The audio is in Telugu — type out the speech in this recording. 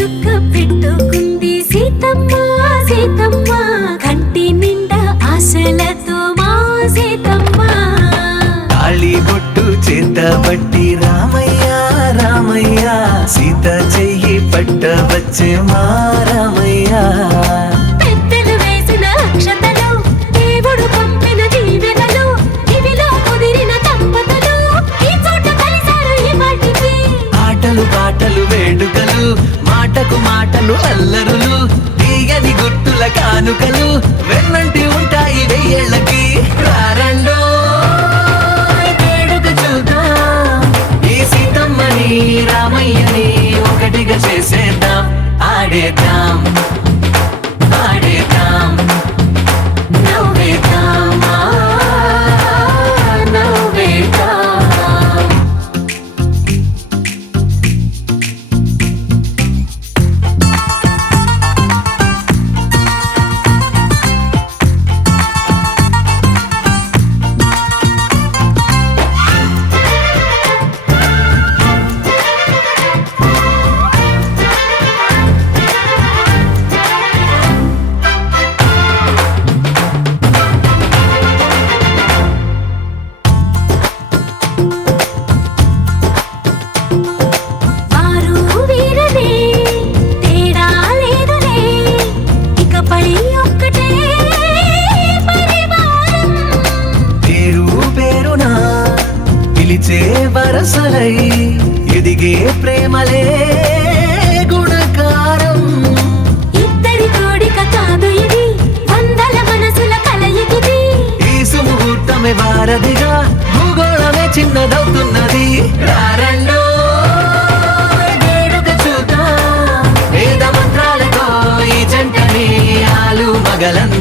చుక్క పెట్టుకుంది సీతమ్మ సీతమ్మ కంటి నిండా ఆశలతో మా సీతమ్మ తాళి బొట్టు చేతబట్టి రామయ్య రామయ్య సీత చెయ్యి పట్టవచ్చే మా రామయ్య పెద్దలు వేసిన అక్షతలు దేవుడు పంపిన దీవెనలు ఇవిలో కుదిరిన దంపతులు ఈ చోట కలిసారు ఈ వాటికి ఆటలు పాటలు వేడుకలు మాటకు మాటలు అల్లరులు తీయని గుర్తుల కానుకలు వెన్నంటి ఉంటాయి వెయ్యేళ్ళకి రారండో వేడుక చూద్దాం ఈ సీతమ్మని రామయ్యని ఒకటిగా చేసేద్దాం ఆడేద్దాం ఆడేద్దాం నవ్వేద్దాం నవ్వేద్దాం వారు వీరనే తేడా లేదులే ఇకపై ఒక్కటే పరివారం పేరు పేరునా పిలిచే వరసలై ఎదిగే ప్రేమలే గుణకారం ఇద్దరి కోడిక కాదు ఇది వందల మనసుల కలయికిది ఈ సుముహూర్తమే వారధిగా భూగోళమే చిన్నదవుతున్నది రారండో వేడుక చూద్దాం వేద మంత్రాలతో ఈ జంటని ఆలు మగలందరూ